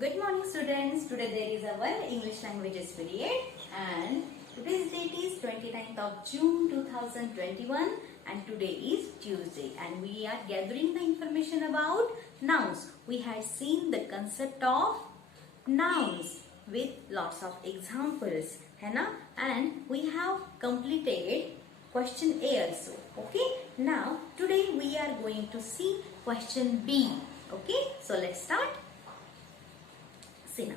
Good morning students. Today there is our English languages period and today's date is 29th of June 2021 and today is Tuesday and we are gathering the information about nouns. We had seen the concept of nouns with lots of examples, है ना? And we have completed question A also. Okay. Now today we are going to see question B. Okay. So let's start. See now.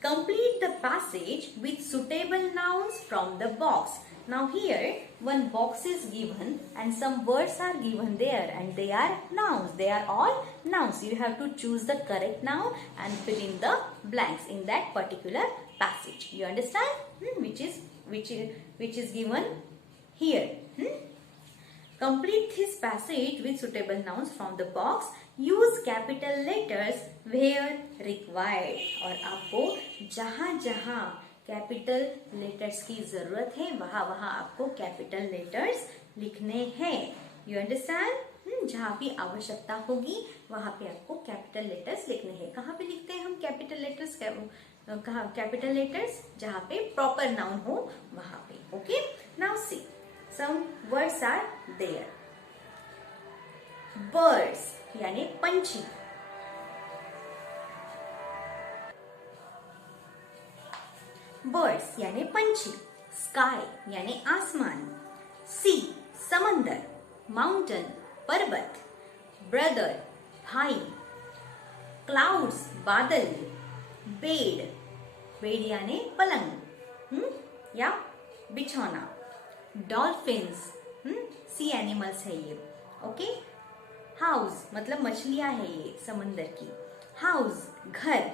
Complete the passage with suitable nouns from the box. Now here one box is given and some words are given there and they are nouns. They are all nouns. You have to choose the correct noun and fill in the blanks in that particular passage. You understand? Which is given here. Complete this passage with suitable nouns from the box. Use capital letters where required. और आपको जहाँ जहाँ capital letters की जरूरत है वहाँ वहाँ आपको कैपिटल लेटर्स लिखने हैं. You understand? जहाँ भी आवश्यकता होगी वहाँ पे आपको कैपिटल लेटर्स लिखने हैं. कहाँ पे लिखते हैं हम कैपिटल लेटर्स? कहाँ कैपिटल लेटर्स? जहाँ पे प्रॉपर नाउन हो वहाँ पे. Okay. Now see some words are there. Birds यानी पंछी. Birds यानी पंछी. Sky यानी आसमान. Sea समंदर. Mountain पर्वत. Brother भाई. Clouds बादल. Bed यानी पलंग या बिछौना. डॉल्फिन्स सी एनिमल्स है ये. ओके. हाउस मतलब मछलियां है ये समंदर की. हाउस घर.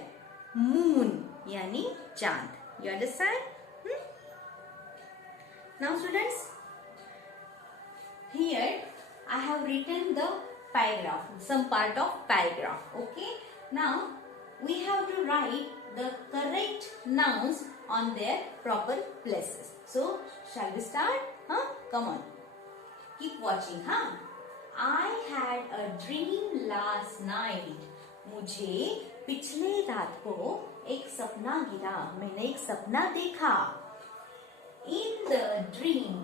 मून यानी चांद. You understand? Now students, here I have written the paragraph, some part of paragraph. Okay. Now we have to write the correct nouns on their proper places. So, shall we start? Come on. Keep watching, I had a dream last night. मुझे पिछले रात को एक सपना गिरा. मैंने एक सपना देखा. In the dream,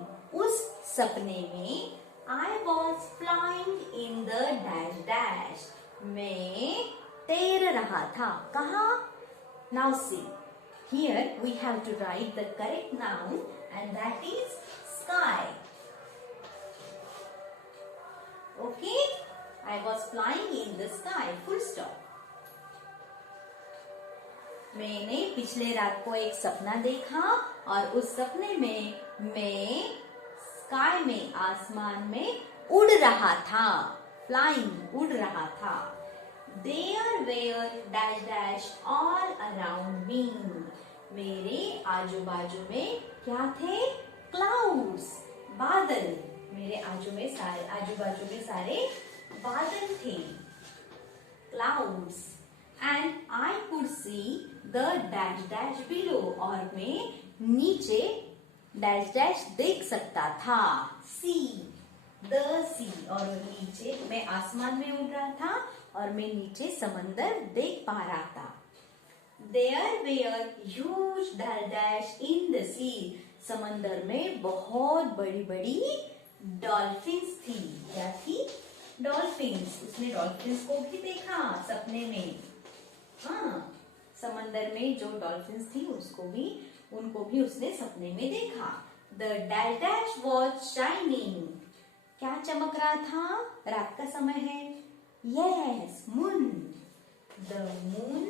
उस सपने में I was flying in the dash dash. मैं तैर रहा था. कहाँ? Now see, here we have to write the correct noun and that is sky. Okay, I was flying in the sky. Full stop. मैंने पिछले रात को एक सपना देखा और उस सपने में मैं स्काई में आसमान में उड़ रहा था. फ्लाइंग उड़ रहा था. There were dash dash all around me. मेरे आजू बाजू में क्या थे? Clouds बादल. मेरे आजू बाजू में सारे बादल थे. Clouds and I could see the dash dash below. और मैं नीचे dash dash देख सकता था. See the sea. और नीचे मैं आसमान में उड़ रहा था और मैं नीचे समंदर देख पा रहा था. There were huge dash in the sea. समंदर में बहुत बड़ी बड़ी डॉल्फिन्स थी. क्या थी? डॉल्फिन्स. उसने डॉल्फिन्स को भी देखा सपने में. समंदर में जो डॉल्फिन्स थी उनको भी उसने सपने में देखा. The dash was shining. क्या चमक रहा था? रात का समय है. Yes, moon. The moon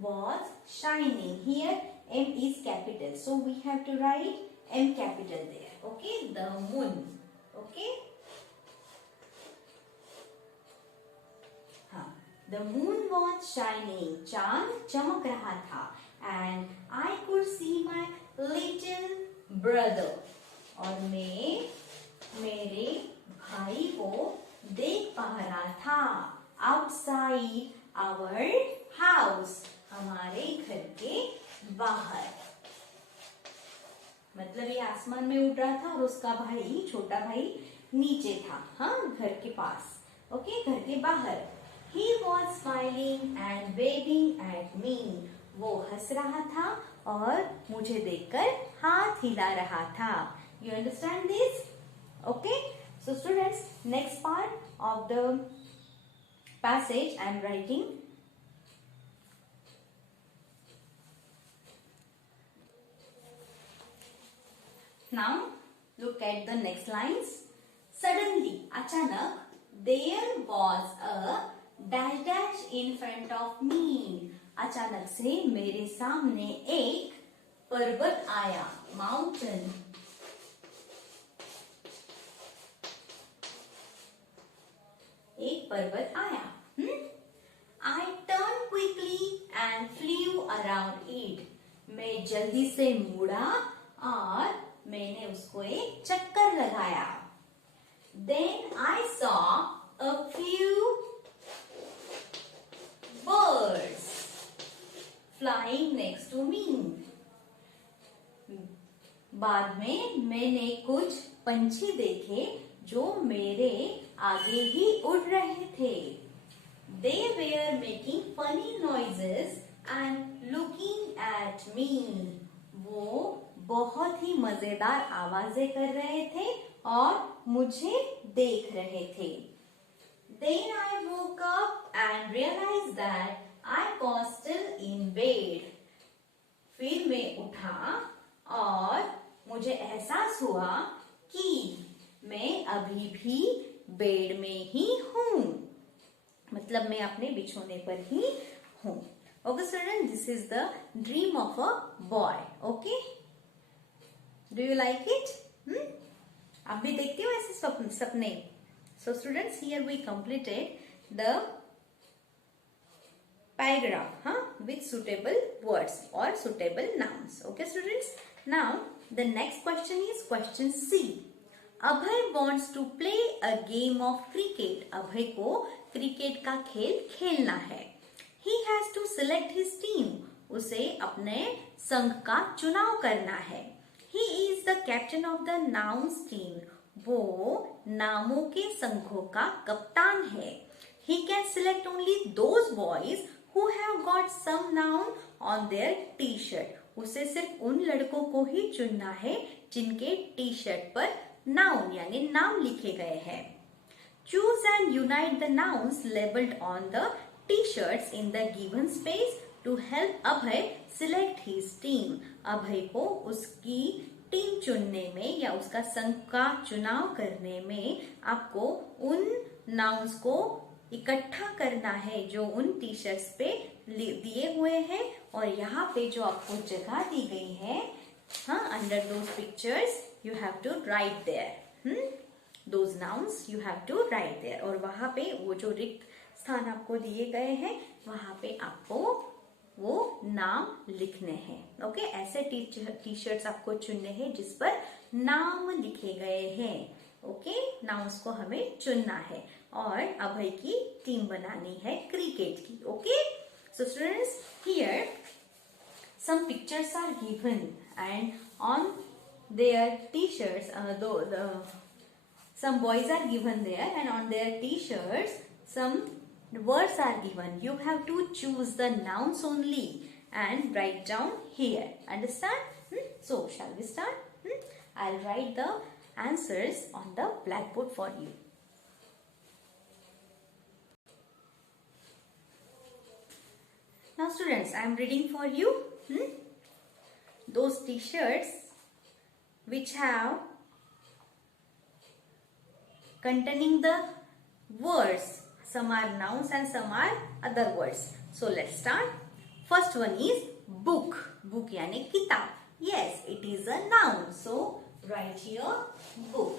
was shining. Here M is capital, so we have to write M capital there. Okay, the moon. Okay. The moon was shining. चांद चमक रहा था. And I could see my little brother. और मैं मेरे भाई को देख पा रहा था. Outside our house. हमारे घर के बाहर. मतलब ये आसमान में उड़ रहा था और उसका भाई, छोटा भाई नीचे था. घर के पास. ओके, घर के बाहर. He was smiling and waving at me. वो हंस रहा था और मुझे देखकर हाथ हिला रहा था. You understand this? Okay. So students, next part of the passage I am writing. Now look at the next lines. Suddenly, अचानक, there was a dash dash in front of me. अचानक से मेरे सामने एक पर्वत आया. Mountain. एक पर्वत आया. I turned quickly and flew around it. मैं जल्दी से मुड़ा और मैंने उसको एक चक्कर लगाया. Then I saw a few birds flying next to me. बाद में मैंने कुछ पंछी देखे जो मेरे आगे ही उड़ रहे थे. They were making funny noises and looking at me. वो बहुत ही मजेदार आवाजें कर रहे थे और मुझे देख रहे थे. Then I woke up and realized that I was still in bed. फिर मैं उठा और मुझे एहसास हुआ कि मैं अभी भी बेड में ही हूँ. मतलब मैं अपने बिछोने पर ही हूँ. Okay students, this is the dream of a boy. Okay? Do you like it? आप भी देखते हो ऐसे सपने? So students, here we completed the paragraph with suitable words or suitable nouns. Okay students? Now the next question is question C. Abhay wants to play a game of cricket. अभय को cricket का खेल खेलना है. He has to select his team. उसे अपने संघ का चुनाव करना है. He is the captain of the nouns team. वो नामों के संघों का कप्तान है. He can select only those boys who have got some noun on their t-shirt. उसे सिर्फ उन लड़कों को ही चुनना है जिनके टी शर्ट पर नाउन यानी नाम लिखे गए हैं. Choose and unite the nouns labeled on the t-shirts in the given space to help Abhay select his team. अभय को उसकी टीम चुनने में या उसका संघ का चुनाव करने में आपको उन नाउन्स को इकट्ठा करना है जो उन टी शर्ट्स पे दिए हुए हैं. और यहाँ पे जो आपको जगह दी गई है, under those pictures you have to write there those nouns you have to write there. और वहां पे वो जो रिक्त स्थान आपको दिए गए हैं वहां पे आपको वो नाम लिखने हैं. ओके, ऐसे टी शर्ट्स आपको चुनने हैं जिस पर नाम लिखे गए हैं. ओके, नाउन्स को हमें चुनना है और अभय की टीम बनानी है क्रिकेट की. Okay, so students, here some pictures are given and on their t-shirts some boys are given there and on their t-shirts some words are given. You have to choose the nouns only and write down here. Understand? So shall we start? I'll write the answers on the blackboard for you. Now students, I am reading for you those t-shirts which have containing the words. Some are nouns and some are other words. So let's start. First one is book. Book यानी किताब. Yes, it is a noun. So write here book.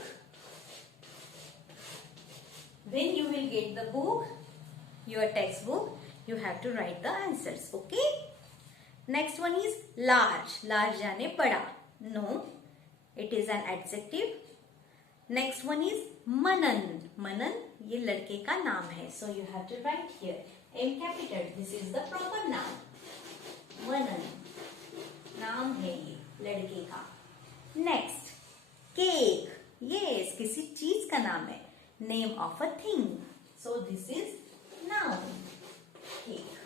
When you will get the book, your textbook, you have to write the answers. Okay. Next one is large. Large यानी बड़ा. No, it is an adjective. Next one is Manan. Manan ये लड़के का नाम है. So you have to write here M capital. This is the proper noun. Manan नाम है ये लड़के का. Next cake. Yes, किसी चीज का नाम है. Name of a thing. So this is noun. Cake.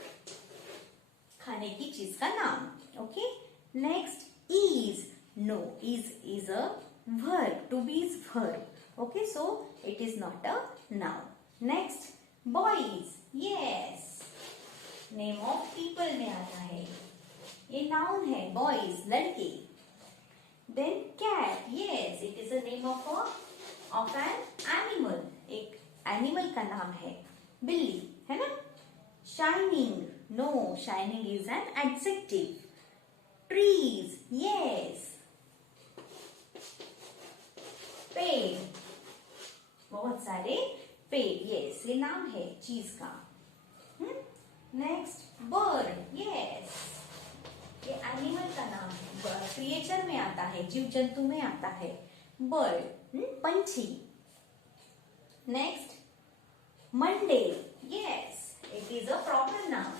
खाने की चीज का नाम. Okay. Next is. No, is a verb. To be is verb. Okay, so it is not a noun. Next, boys. Yes. Name of people में आता है. ये noun है. Boys, लड़के. Then cat. Yes, it is a name of an animal. एक animal का नाम है. बिल्ली, है ना? Shining. No, shining is an adjective. Trees. Yes. पेड़. बहुत सारे पेड़. Yes, ये नाम है चीज का. Next, bird. यस, ये एनिमल का नाम है. क्रिएचर में आता है, जीव जंतु में आता है. बर्ड, पंछी. Next, Monday. Yes, it is a proper noun.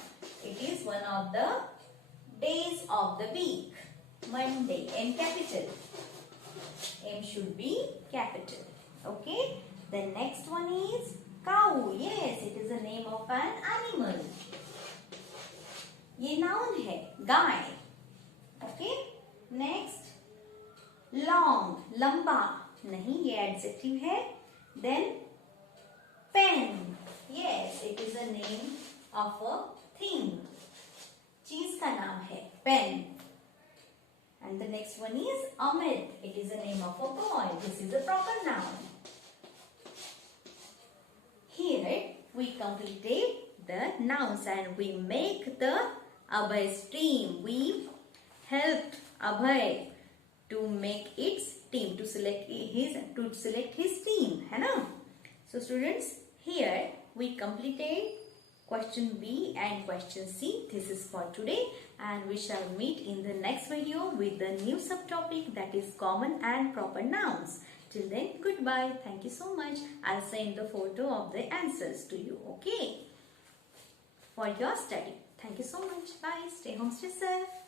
It is one of the days of the week. Monday. M capital. M should be capital. Okay. The next one is cow. Yes, it is the name of an animal. ये noun है, गाय. Okay. Next, long, लंबा. नहीं, ये adjective है. Then pen. Yes, it is the name of a thing. चीज का नाम है, pen. And the next one is Amit. It is the name of a boy. This is a proper noun. Here we completed the nouns and we make the Abhay stream. We helped Abhay to make its team, to select his team. है ना? So students, here we completed question B and question C. This is for today, and we shall meet in the next video with the new subtopic, that is common and proper nouns. Till then, goodbye. Thank you so much. I'll send the photo of the answers to you, okay? For your study. Thank you so much. Bye. Stay home, stay safe.